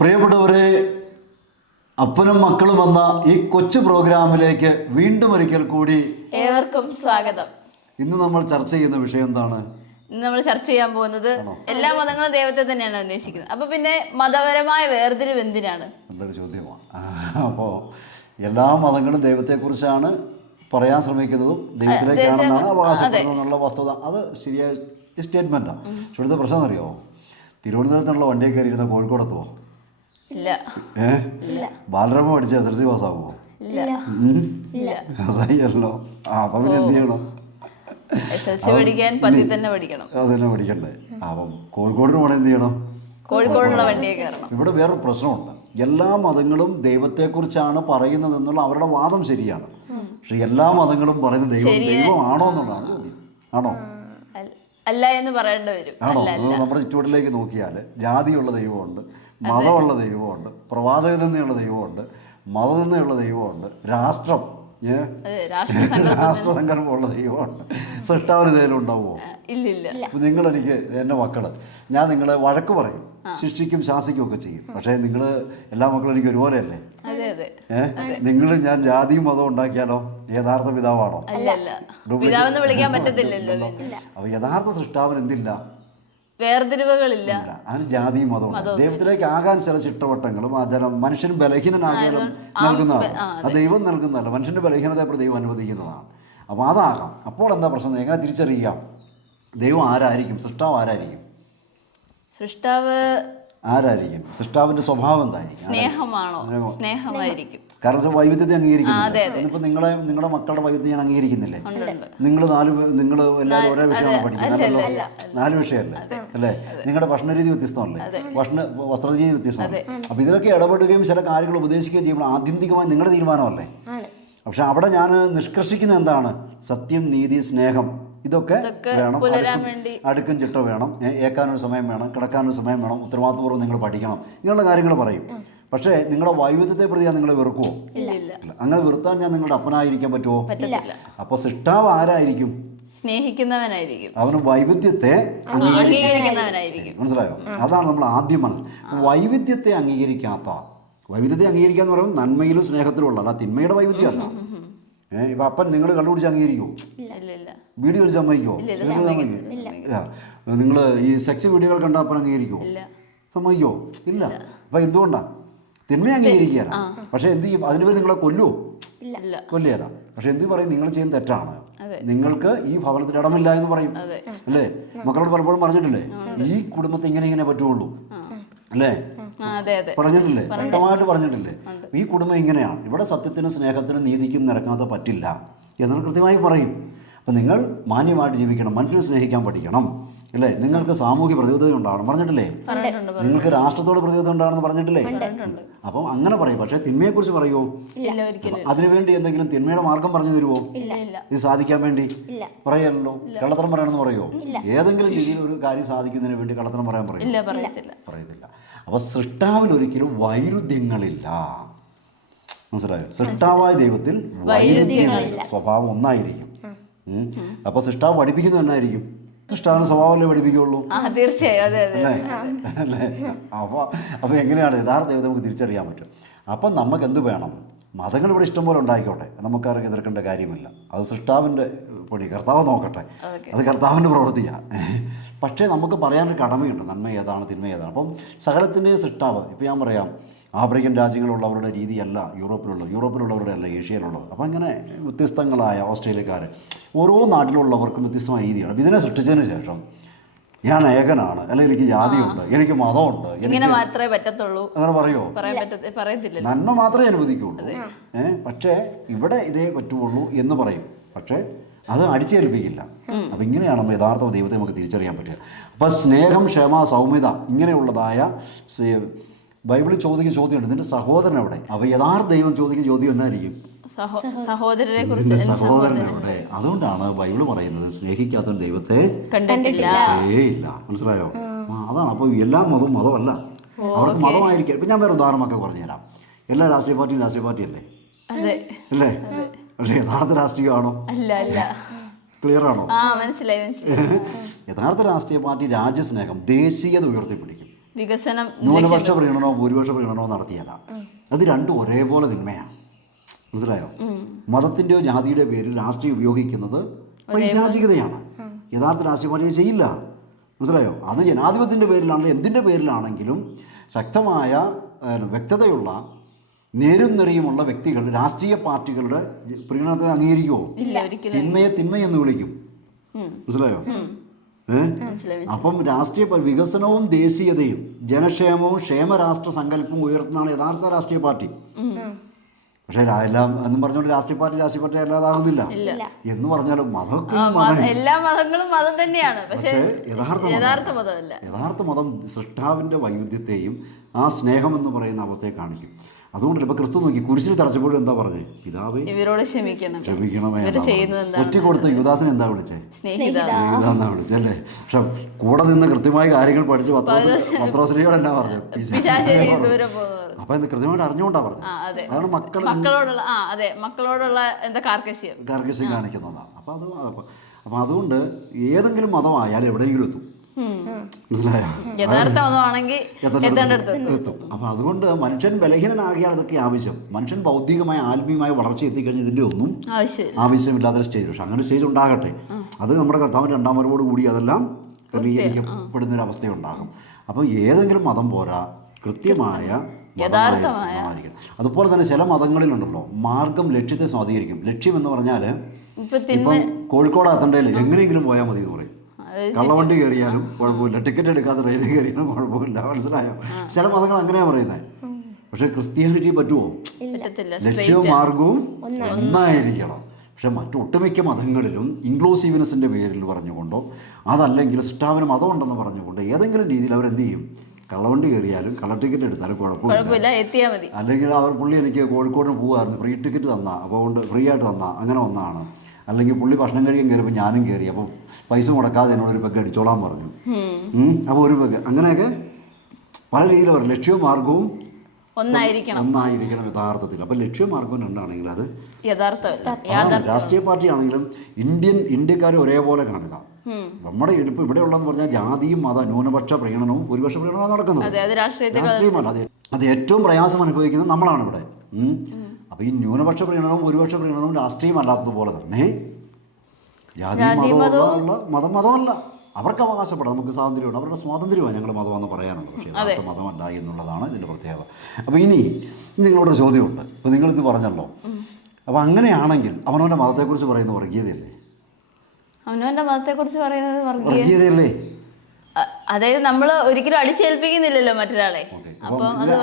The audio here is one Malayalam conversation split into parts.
പ്രിയപ്പെട്ടവരെ, അപ്പനും മക്കളും എന്ന ഈ കൊച്ചു പ്രോഗ്രാമിലേക്ക് വീണ്ടും ഒരിക്കൽ കൂടി ഏവർക്കും സ്വാഗതം. ഇന്ന് നമ്മൾ ചർച്ച ചെയ്യുന്ന വിഷയം എന്താണ്? ഇന്ന് നമ്മൾ ചർച്ച ചെയ്യാൻ പോകുന്നത് എല്ലാ മതങ്ങളും ദൈവത്തെ തന്നെയാണ് അന്വേഷിക്കുന്നത്. അപ്പൊ പിന്നെ മതപരമായ വേർതിരിവ് എന്തിനാണ്? നല്ലൊരു ചോദ്യമാണ്. അപ്പോൾ എല്ലാ മതങ്ങളും ദൈവത്തെക്കുറിച്ചാണ് പറയാൻ ശ്രമിക്കുന്നതും ദൈവത്തിലേക്കാണെന്നാണ് അവകാശപ്പെടുന്നതെന്നുള്ള വസ്തുത. അത് ശരിയായ സ്റ്റേറ്റ്മെൻറ്റാണ്. പക്ഷെ ഇവിടുത്തെ പ്രശ്നം എന്നറിയോ? തിരുവനന്തപുരത്തുള്ള വണ്ടിയെ കയറിയിരുന്ന കോഴിക്കോടെത്തുമോ? ഇല്ല. ബാലരാമ പഠിച്ച SLC പാസ്സാകുമോ? അല്ലോ. അപ്പം പിന്നെ എന്ത് ചെയ്യണം? പഠിക്കാൻ പതി തന്നെ പഠിക്കണം. അത് തന്നെ പഠിക്കണ്ടേ? അപ്പം കോഴിക്കോടിന് പോകണം, എന്ത് ചെയ്യണം? കോഴിക്കോടുള്ള വണ്ടിയെ കയറണം. ഇവിടെ വേറൊരു പ്രശ്നമുണ്ട്. എല്ലാ മതങ്ങളും ദൈവത്തെക്കുറിച്ചാണ് പറയുന്നതെന്നുള്ള അവരുടെ വാദം ശരിയാണ്. പക്ഷെ എല്ലാ മതങ്ങളും പറയുന്നത് ദൈവമാണോ എന്നുള്ളതാണ് ചോദ്യം. ആണോ? അല്ല എന്ന് പറയേണ്ടി വരും. ആണോ? നമ്മുടെ ചുറ്റുവട്ടിലേക്ക് നോക്കിയാൽ ജാതിയുള്ള ദൈവമുണ്ട്, മതമുള്ള ദൈവമുണ്ട്, പ്രവാചകൻ നിന്നുള്ള ദൈവമുണ്ട്, മതം നിന്നുള്ള ദൈവമുണ്ട്, രാഷ്ട്രസങ്കല്പമുള്ള ദൈവമുണ്ട്. സൃഷ്ടാവിന് എന്തെങ്കിലും ഉണ്ടാവുമോ? ഇല്ലില്ല. നിങ്ങൾ എനിക്ക് എൻ്റെ മക്കള്, ഞാൻ നിങ്ങളെ വഴക്ക് പറയും, ശിക്ഷിക്കും, ശാസിക്കും ഒക്കെ ചെയ്യും. പക്ഷേ നിങ്ങൾ എല്ലാ മക്കളും എനിക്ക് ഒരുപോലെയല്ലേ? നിങ്ങൾ ഞാൻ ജാതിയും മതവും ഉണ്ടാക്കിയാലോ യഥാർത്ഥ പിതാവാണോ? പിതാവെന്ന് വിളിക്കാൻ പറ്റത്തില്ലല്ലോ. അപ്പൊ യഥാർത്ഥ സൃഷ്ടാവിന് എന്തില്ല? വേർതിരിവുകളില്ല. അതിന് ജാതിയും മതവും. ദൈവത്തിലേക്ക് ആകാൻ ചില ചിട്ടവട്ടങ്ങളും മനുഷ്യന് ബലഹീനനാകിയാലും നൽകുന്നതാണ്. അത് ദൈവം നൽകുന്നതല്ല, മനുഷ്യന്റെ ബലഹീനതയെ ദൈവം അനുവദിക്കുന്നതാണ്. അപ്പോൾ അതാകാം. അപ്പോൾ എന്താ പ്രശ്നം? എങ്ങനെ തിരിച്ചറിയാം ദൈവം ആരായിരിക്കും? സൃഷ്ടാവ് ആരായിരിക്കും? സൃഷ്ടാവ് ആരായിരിക്കും? സൃഷ്ടാവിന്റെ സ്വഭാവം എന്തായിരിക്കും? സ്നേഹമാണോ? സ്നേഹമായിരിക്കും. കാരണം വൈവിധ്യത്തെ അംഗീകരിക്കുന്നില്ല. ഇന്നിപ്പോൾ നിങ്ങളുടെ മക്കളുടെ വൈവിധ്യം ഞാൻ അംഗീകരിക്കുന്നില്ലേ? നിങ്ങൾ എല്ലാവരും ഒരേ വിഷയമാണ് പഠിക്കുന്നത്, 4 വിഷയമല്ലേ അല്ലേ? നിങ്ങളുടെ ഭക്ഷണരീതി വ്യത്യസ്തമല്ലേ? വസ്ത്രരീതി വ്യത്യസ്തമല്ലേ? അപ്പോൾ ഇതിലൊക്കെ ഇടപെടുകയും ചില കാര്യങ്ങൾ ഉപദേശിക്കുകയും ചെയ്യുമ്പോൾ ആത്യന്തികമായി നിങ്ങളുടെ തീരുമാനമല്ലേ? പക്ഷെ അവിടെ ഞാൻ നിഷ്കർഷിക്കുന്നത് എന്താണ്? സത്യം, നീതി, സ്നേഹം, ഇതൊക്കെ വേണം. അടുക്കും ചിട്ട വേണം, ഏക്കാനൊരു സമയം വേണം, കിടക്കാനൊരു സമയം വേണം, ഉത്തരവാദിത്തപൂർവ്വം നിങ്ങൾ പഠിക്കണം, ഇങ്ങനെയുള്ള കാര്യങ്ങൾ പറയും. പക്ഷേ നിങ്ങളുടെ വൈവിധ്യത്തെ പ്രതി ഞാൻ നിങ്ങളെ വെറുക്കുമോ? അങ്ങനെ വെറുത്താൽ ഞാൻ നിങ്ങളുടെ അപ്പനായിരിക്കാൻ പറ്റുമോ? അപ്പോൾ സൃഷ്ടാവ് ആരായിരിക്കും? സ്നേഹിക്കുന്നവനായിരിക്കും. അവന് വൈവിധ്യത്തെ അംഗീകരിക്കുന്നവനായിരിക്കും. മനസ്സിലായോ? അതാണ് നമ്മൾ ആദ്യം വൈവിധ്യത്തെ അംഗീകരിക്കുക എന്ന് പറയുമ്പോൾ നന്മയിലും സ്നേഹത്തിലും ഉള്ള, അല്ല തിന്മയുടെ വൈവിധ്യമല്ല. ഇപ്പം അപ്പൻ നിങ്ങൾ കണ്ടുപിടിച്ച് അംഗീകരിക്കുമോ? വീഡിയോ കളിച്ച് സമ്മതിക്കുമോ? നിങ്ങൾ ഈ സെക്സ് വീഡിയോകൾ കണ്ട അപ്പൻ അംഗീകരിക്കുമോ? സമ്മതിക്കുമോ? ഇല്ല. അപ്പം എന്തുകൊണ്ടാണ്? തിന്മ അംഗീകരിക്കുകയാണ്. പക്ഷെ എന്ത് ചെയ്യും? അതിനുപേര് നിങ്ങളെ കൊല്ലുമോ? കൊല്ലുകയല്ല. പക്ഷെ എന്ത് പറയും? നിങ്ങൾ ചെയ്യുന്ന തെറ്റാണ്, നിങ്ങൾക്ക് ഈ ഭവനത്തിൽ ഇടമില്ല എന്ന് പറയും അല്ലേ? മക്കളോട് പലപ്പോഴും പറഞ്ഞിട്ടില്ലേ? ഈ കുടുംബത്തെ ഇങ്ങനെ പറ്റുള്ളൂ അല്ലേ? പറഞ്ഞിട്ടില്ലേ? വ്യക്തമായിട്ട് പറഞ്ഞിട്ടില്ലേ? ഈ കുടുംബം ഇങ്ങനെയാണ്, ഇവിടെ സത്യത്തിനും സ്നേഹത്തിനും നീതിക്കും നിരക്കാതെ പറ്റില്ല എന്നാൽ കൃത്യമായി പറയും. അപ്പം നിങ്ങൾ മാന്യമായിട്ട് ജീവിക്കണം, മനുഷ്യനെ സ്നേഹിക്കാൻ പഠിക്കണം അല്ലേ? നിങ്ങൾക്ക് സാമൂഹ്യ പ്രതിബദ്ധത ഉണ്ടാവണം പറഞ്ഞിട്ടില്ലേ? നിങ്ങൾക്ക് രാഷ്ട്രത്തോട് പ്രതിബദ്ധത ഉണ്ടാവണമെന്ന് പറഞ്ഞിട്ടില്ലേ? അപ്പം അങ്ങനെ പറയും. പക്ഷേ തിന്മയെക്കുറിച്ച് പറയുമോ? അതിനുവേണ്ടി എന്തെങ്കിലും തിന്മയുടെ മാർഗം പറഞ്ഞു തരുമോ? ഇത് സാധിക്കാൻ വേണ്ടി പറയല്ലോ. കള്ളത്തരം പറയണമെന്ന് പറയുമോ? ഏതെങ്കിലും രീതിയിൽ ഒരു കാര്യം സാധിക്കുന്നതിന് വേണ്ടി കള്ളത്തരം പറയാൻ പറയത്തില്ല. അപ്പോൾ സൃഷ്ടാവിൽ ഒരിക്കലും വൈരുദ്ധ്യങ്ങളില്ല. മനസ്സിലായോ? സൃഷ്ടാവായ ദൈവത്തിൽ വൈരുദ്ധ്യങ്ങളില്ല. സ്വഭാവം ഒന്നായിരിക്കും. അപ്പോൾ സൃഷ്ടാവ് പഠിപ്പിക്കുന്നത് എന്നായിരിക്കും? സൃഷ്ടാവിന് സ്വഭാവമല്ലേ പഠിപ്പിക്കുകയുള്ളൂ? അല്ലേ? അപ്പോൾ എങ്ങനെയാണ് യഥാർത്ഥ ദൈവത്തെ നമുക്ക് തിരിച്ചറിയാൻ പറ്റും? അപ്പം നമുക്ക് എന്ത് വേണം? മതങ്ങൾ ഇവിടെ ഇഷ്ടംപോലെ ഉണ്ടായിക്കോട്ടെ, നമുക്കാർക്ക് എതിർക്കേണ്ട കാര്യമില്ല. അത് സൃഷ്ടാവിൻ്റെ പൊടി, കർത്താവ് നോക്കട്ടെ, അത് കർത്താവിൻ്റെ പ്രവൃത്തിയാണ്. പക്ഷേ നമുക്ക് പറയാനൊരു കടമയുണ്ട്, നന്മ ഏതാണ്, തിന്മ ഏതാണ്. അപ്പം സകലത്തിൻ്റെയും സൃഷ്ടാവ്, ഇപ്പോൾ ഞാൻ പറയാം, ആഫ്രിക്കൻ രാജ്യങ്ങളുള്ളവരുടെ രീതിയല്ല യൂറോപ്പിലുള്ളവരുടെ അല്ല ഏഷ്യയിലുള്ളത്. അപ്പോൾ ഇങ്ങനെ വ്യത്യസ്തങ്ങളായ ഓസ്ട്രേലിയക്കാർ, ഓരോ നാട്ടിലുള്ളവർക്കും വ്യത്യസ്തമായ രീതിയാണ്. അപ്പോൾ ഇതിനെ സൃഷ്ടിച്ചതിന് ശേഷം ഞാൻ ഏകനാണ്, അല്ലെങ്കിൽ എനിക്ക് ജാതിയുണ്ട്, എനിക്ക് മതമുണ്ട്, ഇങ്ങനെ മാത്രമേ പറ്റത്തുള്ളൂ അങ്ങനെ പറയുമോ? പറയത്തില്ല. നന്മ മാത്രമേ അനുവദിക്കുള്ളൂ. പക്ഷേ ഇവിടെ ഇതേ പറ്റുള്ളൂ എന്ന് പറയും. പക്ഷേ അത് അടിച്ചേൽപ്പിക്കില്ല. അപ്പം ഇങ്ങനെയാണ് നമ്മൾ യഥാർത്ഥ ദൈവത്തെ നമുക്ക് തിരിച്ചറിയാൻ പറ്റുക. അപ്പം സ്നേഹം, ക്ഷമ, സൗമ്യത ഇങ്ങനെയുള്ളതായ ബൈബിളിൽ ചോദിക്കുന്ന ചോദ്യമുണ്ട്, നിന്റെ സഹോദരൻ എവിടെ? അപ്പോൾ യഥാർത്ഥ ദൈവം ചോദിക്കുന്ന ചോദ്യം എന്നായിരിക്കും? സഹോദരൻ എവിടെ? അതുകൊണ്ടാണ് ബൈബിൾ പറയുന്നത് സ്നേഹിക്കാത്ത ദൈവത്തെ കണ്ടിട്ടില്ല. മനസ്സിലായോ? അതാണ്. അപ്പോൾ എല്ലാ മതമല്ല, അവർക്ക് മതമായിരിക്കും. ഇപ്പം ഞാൻ വേറെ ഉദാഹരണമൊക്കെ പറഞ്ഞുതരാം. എല്ലാ രാഷ്ട്രീയ പാർട്ടിയും അല്ലേ? പക്ഷേ യഥാർത്ഥ രാഷ്ട്രീയമാണോ? ക്ലിയർ ആണോ? മനസ്സിലായി. യഥാർത്ഥ രാഷ്ട്രീയ പാർട്ടി രാജ്യസ്നേഹം, ദേശീയത ഉയർത്തിപ്പിടിക്കും. വികസനം ന്യൂനപക്ഷ പ്രീണനമോ ഭൂരിപക്ഷ പ്രീണനമോ നടത്തിയല്ല. അത് രണ്ടും ഒരേപോലെ തിന്മയാണ്. മനസ്സിലായോ? മതത്തിൻ്റെയോ ജാതിയുടെയോ പേരിൽ രാഷ്ട്രീയം ഉപയോഗിക്കുന്നത് പൈശാചികതയാണ്. യഥാർത്ഥ രാഷ്ട്രീയ പാർട്ടി ചെയ്യില്ല. മനസ്സിലായോ? അത് ജനാധിപത്യത്തിൻ്റെ പേരിലാണെങ്കിലും എന്തിൻ്റെ പേരിലാണെങ്കിലും ശക്തമായ വ്യക്തതയുള്ള നേരും നെറിയുമുള്ള വ്യക്തികൾ രാഷ്ട്രീയ പാർട്ടികളുടെ പ്രീണനത്തെ അംഗീകരിക്കുമോ? തിന്മയെ തിന്മയെന്ന് വിളിക്കും. മനസ്സിലായോ? അപ്പം രാഷ്ട്രീയ വികസനവും ദേശീയതയും ജനക്ഷേമവും ക്ഷേമരാഷ്ട്ര സങ്കല്പവും ഉയർത്തുന്നതാണ് യഥാർത്ഥ രാഷ്ട്രീയ പാർട്ടി. പക്ഷേ എല്ലാം എന്നും പറഞ്ഞുകൊണ്ട് രാഷ്ട്രീയ പാർട്ടി അല്ലാതാകുന്നില്ല എന്ന് പറഞ്ഞാലും എല്ലാ മതങ്ങളും മതം തന്നെയാണ്. പക്ഷേ യഥാർത്ഥ മതം സൃഷ്ടാവിൻ്റെ വൈവിധ്യത്തെയും ആ സ്നേഹം എന്ന് പറയുന്ന അവസ്ഥയെ കാണിക്കും. അതുകൊണ്ടല്ല ഇപ്പൊ ക്രിസ്തു നോക്കി കുരിശിൽ തറച്ചപ്പോഴും എന്താ പറഞ്ഞേ? പിതാവേ ഇവരോട് ക്ഷമിക്കണമേ. ഒറ്റ കൊടുത്ത യുദാസിനെ എന്താ വിളിച്ചേ? സ്നേഹിതാന്നാ വിളിച്ചല്ലേ. പക്ഷെ കൂടെ നിന്ന് കൃത്യമായ കാര്യങ്ങൾ പഠിച്ച് പത്രോസിനെയോട് എന്നാ പറഞ്ഞു? അപ്പൊ എന്ത് കൃത്യമായിട്ട് അറിഞ്ഞുകൊണ്ടാ പറഞ്ഞത്. അതാണ് മക്കളോടുള്ള കാർക്കശ്യം കാണിക്കുന്നതാണ്. അപ്പൊ അതുകൊണ്ട് ഏതെങ്കിലും മതമായാലും എവിടെയെങ്കിലും എത്തും. മനസ്സിലായോ? എത്തും. അപ്പൊ അതുകൊണ്ട് മനുഷ്യൻ ബലഹീനനാകിയാണ് ഇതൊക്കെ ആവശ്യം. മനുഷ്യൻ ബൗദ്ധികമായ ആത്മീയമായ വളർച്ച എത്തിക്കഴിഞ്ഞാൽ ഇതിന്റെ ഒന്നും ആവശ്യമില്ലാത്ത സ്റ്റേജ്. പക്ഷെ അങ്ങനെ സ്റ്റേജ് ഉണ്ടാകട്ടെ. അത് നമ്മുടെ കർത്താവിന്റെ രണ്ടാം വരവോട് കൂടി അതെല്ലാം ക്രമീകരിക്കപ്പെടുന്നൊരവസ്ഥയുണ്ടാകും. അപ്പം ഏതെങ്കിലും മതം പോരാ, കൃത്യമായ മതമായിരിക്കണം. അതുപോലെ തന്നെ ചില മതങ്ങളിലുണ്ടല്ലോ മാർഗം ലക്ഷ്യത്തെ സ്വാധീനിക്കും. ലക്ഷ്യം എന്ന് പറഞ്ഞാൽ ഇപ്പം കോഴിക്കോട് എത്തണ്ടേല് എങ്ങനെയെങ്കിലും പോയാൽ മതി എന്ന് പറയും. കള്ളവണ്ടി കയറിയാലും കുഴപ്പമില്ല, ടിക്കറ്റ് എടുക്കാതെ ട്രെയിനിൽ കയറിയാലും കുഴപ്പമില്ല. മനസ്സിലായോ? ചില മതങ്ങൾ അങ്ങനെയാ പറയുന്നത്. പക്ഷെ ക്രിസ്ത്യാനിറ്റി പറ്റുമോ? ലക്ഷ്യവും മാർഗവും ഒന്നായിരിക്കണം. പക്ഷെ ഒട്ടുമിക്ക മതങ്ങളിലും ഇൻക്ലൂസീവ്നെസ്സിൻ്റെ പേരിൽ പറഞ്ഞുകൊണ്ടോ അതല്ലെങ്കിൽ സൃഷ്ടാവിന് മതമുണ്ടെന്ന് പറഞ്ഞുകൊണ്ട് ഏതെങ്കിലും രീതിയിൽ അവരെന്ത് ചെയ്യും? കള്ളവണ്ടി കയറിയാലും കള്ള ടിക്കറ്റ് എടുത്താലും കുഴപ്പമില്ല, എത്തിയാൽ മതി. അല്ലെങ്കിൽ പുള്ളി എനിക്ക് കോഴിക്കോടിന് പോകുമായിരുന്നു, ഫ്രീ ടിക്കറ്റ് തന്നാ, അപ്പോൾ കൊണ്ട് ഫ്രീ ആയിട്ട് തന്നാ, അങ്ങനെ ഒന്നാണ്. അല്ലെങ്കിൽ പുള്ളി ഭക്ഷണം കഴിക്കാൻ കയറിയപ്പോൾ ഞാനും കയറി, അപ്പോൾ പൈസ മുടക്കാതെ എന്നോടൊരു പെഗ് അടിച്ചോളാൻ പറഞ്ഞു. അപ്പോൾ ഒരു പെഗ്, അങ്ങനെയൊക്കെ പല രീതിയിൽ പറയും. ലക്ഷ്യവും മാർഗവും ഒന്നായിരിക്കണം യഥാർത്ഥത്തിൽ. അപ്പം ലക്ഷ്യവും മാർഗവും രണ്ടാണെങ്കിൽ അത് രാഷ്ട്രീയ പാർട്ടി ആണെങ്കിലും ഇന്ത്യക്കാരെ ഒരേപോലെ കാണുക. നമ്മുടെ ഇപ്പം ഇവിടെ ഉള്ളതെന്ന് പറഞ്ഞാൽ ജാതിയും മത ന്യൂനപക്ഷ പ്രീണനവും ഭൂരിപക്ഷ പ്രീണനവും നടക്കുന്നത്. രാഷ്ട്രീയമല്ല. അത് ഏറ്റവും പ്രയാസം അനുഭവിക്കുന്നത് നമ്മളാണ് ഇവിടെ. അപ്പോൾ ഈ ന്യൂനപക്ഷ പ്രീണനവും ഭൂരിപക്ഷ പ്രീണനവും രാഷ്ട്രീയമല്ലാത്തതുപോലെ തന്നെ ജാതി മതമല്ല. അവർക്ക് അവകാശപ്പെടാം, നമുക്ക് സ്വാതന്ത്ര്യമുണ്ട്, അവരുടെ സ്വാതന്ത്ര്യമാണ് ഞങ്ങൾ മതമെന്ന് പറയാനുള്ളത്. പക്ഷേ യഥാർത്ഥ മതമല്ല എന്നുള്ളതാണ് ഇതിൻ്റെ പ്രത്യേകത. അപ്പോൾ ഇനി നിങ്ങളോടൊരു ചോദ്യമുണ്ട്. ഇപ്പോൾ നിങ്ങളിത് പറഞ്ഞല്ലോ. അപ്പോൾ അങ്ങനെയാണെങ്കിൽ അവനവൻ്റെ മതത്തെക്കുറിച്ച് പറയുന്നത് വർഗീയതയല്ലേ? അവനവൻ്റെ മതത്തെക്കുറിച്ച് പറയുന്നത് വർഗീയതയല്ലേ? അതായത് നമ്മൾ ഒരിക്കലും അടിച്ചേൽപ്പിക്കുന്നില്ലല്ലോ മറ്റൊരാളെ.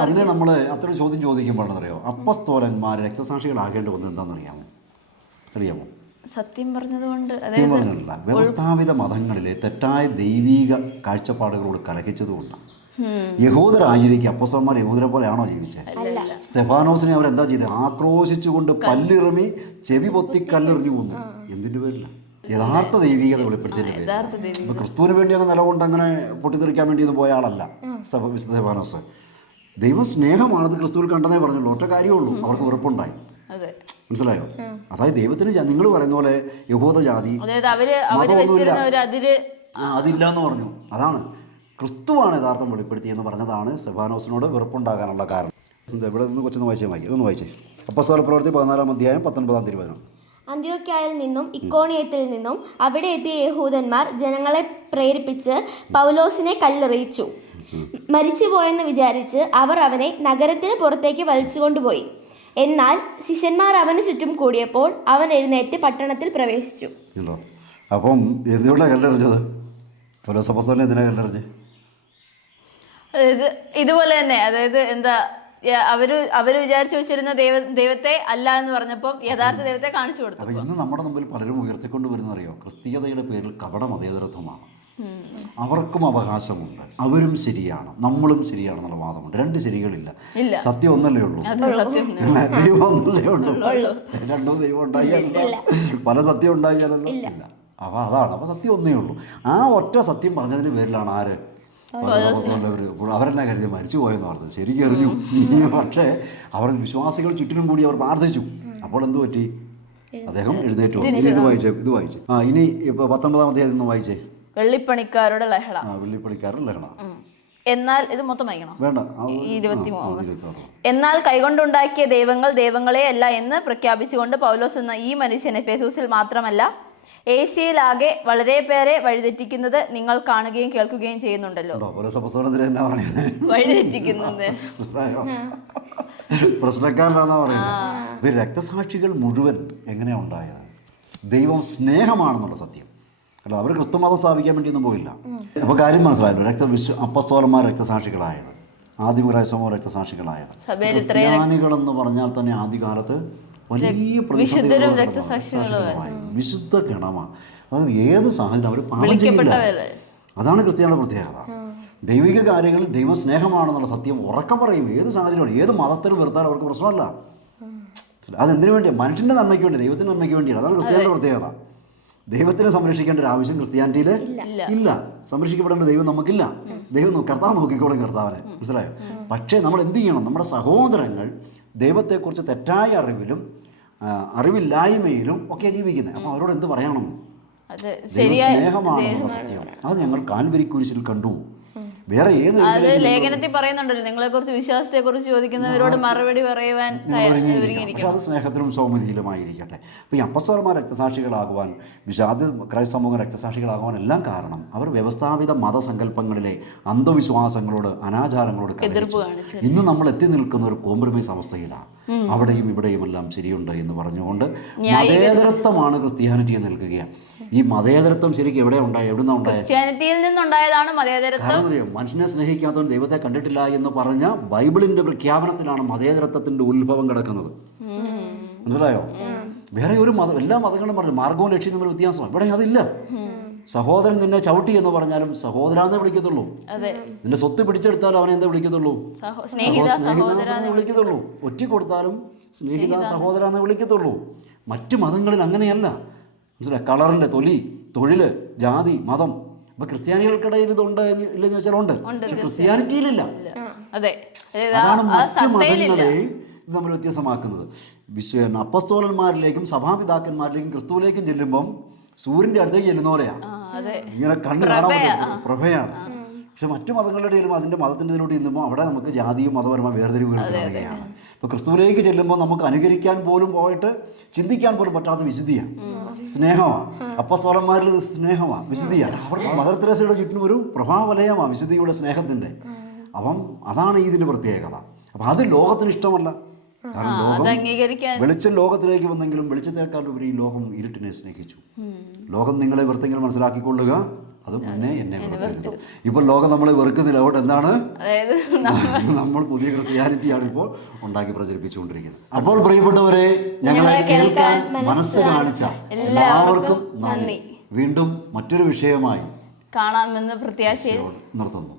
അതിനെ നമ്മൾ അത്ര ചോദ്യം ചോദിക്കുമ്പോഴെന്നറിയോ, അപ്പസ്തോലന്മാർ രക്തസാക്ഷികളാകേണ്ടി വന്നത് എന്താണെന്നറിയാമോ? സത്യം പറഞ്ഞതുകൊണ്ട്. സത്യം പറഞ്ഞില്ല, വ്യവസ്ഥാപിത മതങ്ങളിലെ തെറ്റായ ദൈവീക കാഴ്ചപ്പാടുകളോട് കലഹിച്ചതുകൊണ്ടാണ്. യഹൂദരായിരിക്കും അപ്പോസ്തലന്മാർ യഹൂദരെ പോലെയാണോ ജീവിച്ചത്? സ്തെഫാനോസിനെ അവരെന്താ ചെയ്തത്? ആക്രോശിച്ചുകൊണ്ട് പല്ലിറമി ചെവി പൊത്തി കല്ലെറിഞ്ഞു കൊന്നു. എന്തിൻ്റെ പേരില്ല? യഥാർത്ഥ ദൈവീകത വെളിപ്പെടുത്തിയതിൻ്റെ പേര്. ഇപ്പൊ ക്രിസ്തുവിന് വേണ്ടി അങ്ങ് നിലകൊണ്ട് അങ്ങനെ പൊട്ടിത്തെറിക്കാൻ വേണ്ടിയൊന്നും പോയ ആളല്ല സ്തെഫാനോസ്. ദൈവം സ്നേഹമാണത് ക്രിസ്തുവിൽ കണ്ടെന്നേ പറഞ്ഞുള്ളൂ. ഒറ്റ കാര്യമുള്ളൂ, അവർക്ക് വെറുപ്പുണ്ടായി. മനസ്സിലായോ? അതായത് ദൈവത്തിന് നിങ്ങൾ പറയുന്ന പോലെ യഹൂദ ജാതി മതമൊന്നുമില്ല, അതില്ല എന്ന് പറഞ്ഞു. അതാണ് ക്രിസ്തുവാണ് യഥാർത്ഥം വെളിപ്പെടുത്തിയെന്ന് പറഞ്ഞതാണ് സ്തെഫാനോസിനോട് വെറുപ്പുണ്ടാകാനുള്ള കാരണം. ഇവിടെ നിന്ന് കൊച്ചൊന്ന് വായിച്ചേ. അപ്പോസ്തല പ്രവൃത്തി 14-ാം അധ്യായം 19-ാം തിരുവചനം. അന്ത്യോക്യയിൽ നിന്നും ഇക്കോണിയത്തിൽ നിന്നും അവിടെ എത്തിയ യഹൂദന്മാർ ജനങ്ങളെ പ്രേരിപ്പിച്ച് പൗലോസിനെ കല്ലെറിയിച്ചു. മരിച്ചുപോയെന്ന് വിചാരിച്ച് അവർ അവനെ നഗരത്തിന് പുറത്തേക്ക് വലിച്ചുകൊണ്ടുപോയി. എന്നാൽ ശിഷ്യന്മാർ അവന് ചുറ്റും കൂടിയപ്പോൾ അവൻ എഴുന്നേറ്റ് പട്ടണത്തിൽ പ്രവേശിച്ചു. അപ്പം എന്തുകൊണ്ടാണ് കല്ലെറിഞ്ഞത്? പൗലോസ് അപ്പോസ്തലനെ എന്തിനാ കല്ലെറിഞ്ഞത്? അതായത് ഇതുപോലെ തന്നെ, അതായത് എന്താ, അവര് വിചാരിച്ചു വെച്ചിരുന്ന ദൈവത്തെ അല്ല എന്ന് പറഞ്ഞപ്പോൾ യഥാർത്ഥ ദൈവത്തെ കാണിച്ചു കൊടുത്തു. അപ്പൊ ഇന്ന് നമ്മുടെ മുമ്പിൽ പലരും ഉയർത്തിക്കൊണ്ട് വരുന്നറിയോ, ക്രിസ്തീയതയുടെ പേരിൽ കപട മതേതരത്വമാണ്. അവർക്കും അവകാശമുണ്ട്, അവരും ശരിയാണ്, നമ്മളും ശരിയാണെന്നുള്ള വാദമുണ്ട്. രണ്ട് ശരികളില്ല, സത്യം ഒന്നല്ലേ ഉള്ളൂ. ദൈവം ഒന്നല്ലേ ഉള്ളൂ. രണ്ടോ ദൈവം ഉണ്ടായാലല്ല, പല സത്യം ഉണ്ടായാലല്ല ഇല്ല. അപ്പൊ അതാണ്. അപ്പൊ സത്യം ഒന്നേ ഉള്ളൂ. ആ ഒറ്റ സത്യം പറഞ്ഞതിന് പേരിലാണ് ആര് അവരെല്ലാം കരുതി മരിച്ചു പോയെന്ന് പറഞ്ഞത്. ശരിക്കും എറിഞ്ഞു. പക്ഷേ അവർ വിശ്വാസികൾ ചുറ്റിനും കൂടി അവർ പ്രാർത്ഥിച്ചു. അപ്പോൾ എന്ത് പറ്റി? അദ്ദേഹം എഴുന്നേറ്റു. ഇത് വായിച്ചേ. ഇനി ഇപ്പൊ 19-ാം അധ്യായം നിന്ന് വായിച്ചേ. വെള്ളിപ്പണിക്കാരുടെ ലഹള. വെള്ളിപ്പണിക്കാരുടെ ലഹള. എന്നാൽ ഇത് മൊത്തം വായിക്കണോ? വേണ്ട, 23. എന്നാൽ കൈകൊണ്ടുണ്ടാക്കിയ ദൈവങ്ങൾ ദൈവങ്ങളെ അല്ല എന്ന് പ്രഖ്യാപിച്ചുകൊണ്ട് പൗലോസ് എന്ന ഈ മനുഷ്യൻ എഫേസൂസിൽ മാത്രമല്ല ഏഷ്യയിലാകെ വളരെ പേരെ വഴിതെറ്റിക്കുന്നത് നിങ്ങൾ കാണുകയും കേൾക്കുകയും ചെയ്യുന്നുണ്ടല്ലോ. വഴിതെറ്റിക്കുന്നത് പ്രശ്നക്കാരനാന്നാ പറയുന്നത്. രക്തസാക്ഷികൾ മുഴുവൻ എങ്ങനെയാ ഉണ്ടായത്? ദൈവം സ്നേഹമാണെന്നുള്ള സത്യം അല്ല, അവർ ക്രിസ്തുമതം സ്ഥാപിക്കാൻ വേണ്ടിയൊന്നും പോയില്ല. അപ്പോൾ കാര്യം മനസ്സിലായല്ലോ. അപ്പസ്തോലന്മാർ രക്തസാക്ഷികളായത്, ആദിമരായ സമൂഹം രക്തസാക്ഷികളായത്. ക്രിസ്ത്യാനികളെന്ന് പറഞ്ഞാൽ തന്നെ ആദ്യകാലത്ത് വലിയ വിശുദ്ധ ഗണമാണ്. അത് ഏത് സാഹചര്യം അവർ പാപം ചെയ്യില്ല. അതാണ് ക്രിസ്ത്യാനിയുടെ പ്രത്യേകത. ദൈവിക കാര്യങ്ങളിൽ ദൈവം സ്നേഹമാണെന്നുള്ള സത്യം ഉറക്കം പറയും. ഏത് സാഹചര്യമാണ്, ഏത് മതത്തിൽ വെറുത്താൽ അവർക്ക് പ്രശ്നമല്ല. അതെന്തിനു വേണ്ടിയാണ്? മനുഷ്യൻ്റെ നന്മയ്ക്ക് വേണ്ടി, ദൈവത്തിൻ്റെ നന്മയ്ക്ക് വേണ്ടിയാണ്. അതാണ് ക്രിസ്ത്യാനിയുടെ പ്രത്യേകത. ദൈവത്തിനെ സംരക്ഷിക്കേണ്ട ഒരു ആവശ്യം ക്രിസ്ത്യാനിറ്റിയിൽ ഇല്ല. സംരക്ഷിക്കപ്പെടേണ്ട ദൈവം നമുക്കില്ല. ദൈവം കർത്താവ് നോക്കിക്കോളും കർത്താവിനെ, മനസ്സിലായോ? പക്ഷേ നമ്മൾ എന്ത് ചെയ്യണം? നമ്മുടെ സഹോദരങ്ങൾ ദൈവത്തെക്കുറിച്ച് തെറ്റായ അറിവിലും അറിവില്ലായ്മയിലും ഒക്കെ ജീവിക്കുന്നത്. അപ്പോൾ അവരോട് എന്ത് പറയണം? സ്നേഹമാണെന്നുള്ള സത്യം അത് ഞങ്ങൾ കാൽവരി കുരിശിൽ കണ്ടു. വേറെ ഏത് ലേഖനത്തിൽ പറയുന്നുണ്ടല്ലോ, നിങ്ങളെ കുറിച്ച് വിശ്വാസത്തെ കുറിച്ച് ചോദിക്കുന്നവരോട് മറുപടി പറയുവാൻ. പക്ഷെ അത് സ്നേഹത്തിലും സൗമ്യതയിലുമായിരിക്കട്ടെ. അപ്പോൾ ഈ അപ്പസ്തോലന്മാർ രക്തസാക്ഷികളാകുവാൻ, വിശാദ ക്രൈസ്തവ സമൂഹം രക്തസാക്ഷികളാകുവാൻ എല്ലാം കാരണം അവർ വ്യവസ്ഥാപിത മതസങ്കല്പങ്ങളിലെ അന്ധവിശ്വാസങ്ങളോട്, അനാചാരങ്ങളോട് ഇന്ന് നമ്മൾ എത്തി നിൽക്കുന്ന ഒരു കോംപ്രമൈസ് അവസ്ഥയിലാണ്. അവിടെയും ഇവിടെയും എല്ലാം ശരിയുണ്ട് എന്ന് പറഞ്ഞുകൊണ്ട് മതേതരത്വമാണ് ക്രിസ്ത്യാനിറ്റി എന്ന് നിൽക്കുകയാണ്. ഈ മതേതരത്വം ശരിക്കും എവിടെ ഉണ്ടായി? എവിടുന്ന ഉണ്ടായത്? ക്രിസ്ത്യാനിറ്റിയിൽ നിന്നുണ്ടായതാണ് മതേതരത്വം. മനുഷ്യനെ സ്നേഹിക്കാത്തവൻ ദൈവത്തെ കണ്ടിട്ടില്ല എന്ന് പറഞ്ഞ ബൈബിളിന്റെ പ്രഖ്യാപനത്തിലാണ് മതേതരത്വത്തിന്റെ ഉത്ഭവം കിടക്കുന്നത്. മനസ്സിലായോ? വേറെ ഒരു മതം, എല്ലാ മതങ്ങളും പറഞ്ഞു മാർഗവും ലക്ഷ്യം തമ്മിൽ വ്യത്യാസമാണ്. ഇവിടെ അതില്ല. സഹോദരൻ നിന്നെ ചവിട്ടി എന്ന് പറഞ്ഞാലും സഹോദരാന്നേ വിളിക്കത്തുള്ളൂ. നിന്റെ സ്വത്ത് പിടിച്ചെടുത്താലും അവനെ എന്താ വിളിക്കത്തുള്ളൂ? സ്നേഹിതാന്ന് വിളിക്കത്തുള്ളൂ. ഒറ്റ കൊടുത്താലും സ്നേഹിത സഹോദരാന്നേ വിളിക്കത്തുള്ളൂ. മറ്റു മതങ്ങളിൽ അങ്ങനെയല്ല. മനസ്സിലായി? കളറിന്റെ, തൊലി, തൊഴില്, ജാതി, മതം. അപ്പൊ ക്രിസ്ത്യാനികൾക്കിടയിൽ ഇതുണ്ട് ഇല്ലെന്ന് വെച്ചാൽ ഉണ്ട്, പക്ഷെ ക്രിസ്ത്യാനിറ്റിയിലില്ല. അതാണ് മറ്റു മതങ്ങളെ ഇത് നമ്മൾ വ്യത്യാസമാക്കുന്നത്. അപ്പസ്തോലന്മാരിലേക്കും സഭാപിതാക്കന്മാരിലേക്കും ക്രിസ്തുവിലേക്കും ചെല്ലുമ്പം സൂര്യന്റെ അടുത്തേക്ക് ചെല്ലുന്ന പോലെയാണ്. ഇങ്ങനെ കണ്ണ് കാണാൻ പറ്റും, പ്രഭയാണ്. പക്ഷെ മറ്റു മതങ്ങളുടെ ചെല്ലുമ്പോൾ അതിന്റെ മതത്തിന്റെ ഇതിലൂടെ ചെല്ലുമ്പോൾ അവിടെ നമുക്ക് ജാതിയും മതപരമായ വേർതിരിവുകൾ കാണുകയാണ്. ഇപ്പൊ ക്രിസ്തുവിലേക്ക് ചെല്ലുമ്പോൾ നമുക്ക് അനുകരിക്കാൻ പോലും പോയിട്ട് ചിന്തിക്കാൻ പോലും പറ്റാത്ത വിശുദ്ധിയാണ്, സ്നേഹമാണ്. അപ്പസ്തോലന്മാരിൽ സ്നേഹമാണ്, വിശുദ്ധിയാണ്. അവർക്ക് മദർ തെരേസയുടെ ചുറ്റിനും ഒരു പ്രഭാവലയമാണ് വിശുദ്ധിയുടെ, സ്നേഹത്തിന്റെ. അപ്പം അതാണ് ഇതിന്റെ പ്രത്യേകത. അപ്പം അത് ലോകത്തിന് ഇഷ്ടമല്ല. കാരണം ലോകം വെളിച്ചം ലോകത്തിലേക്ക് വന്നെങ്കിലും വെളിച്ചത്തേക്കാൾ ഉപരി ലോകം ഇരുട്ടിനെ സ്നേഹിച്ചു. ലോകം നിങ്ങളെ വെറുത്തെങ്കിലും മനസ്സിലാക്കിക്കൊള്ളുക, അത് മുന്നേ എന്നെ വെറുത്തിരുന്നു. ഇപ്പോൾ ലോകം നമ്മളെ വെറുക്കുന്നില്ല. അതുകൊണ്ട് എന്താണ്? നമ്മൾ പുതിയ ക്രിസ്ത്യാനിറ്റിയാണ് ഇപ്പോൾ ഉണ്ടാക്കി പ്രചരിപ്പിച്ചുകൊണ്ടിരിക്കുന്നത്. അപ്പോൾ പ്രിയപ്പെട്ടവരെ, ഞങ്ങളെ കേൾക്കാൻ മനസ്സ് കാണിച്ച എല്ലാവർക്കും നന്ദി. വീണ്ടും മറ്റൊരു വിഷയമായി കാണാമെന്ന് പ്രത്യാശയിൽ നിർത്തുന്നു.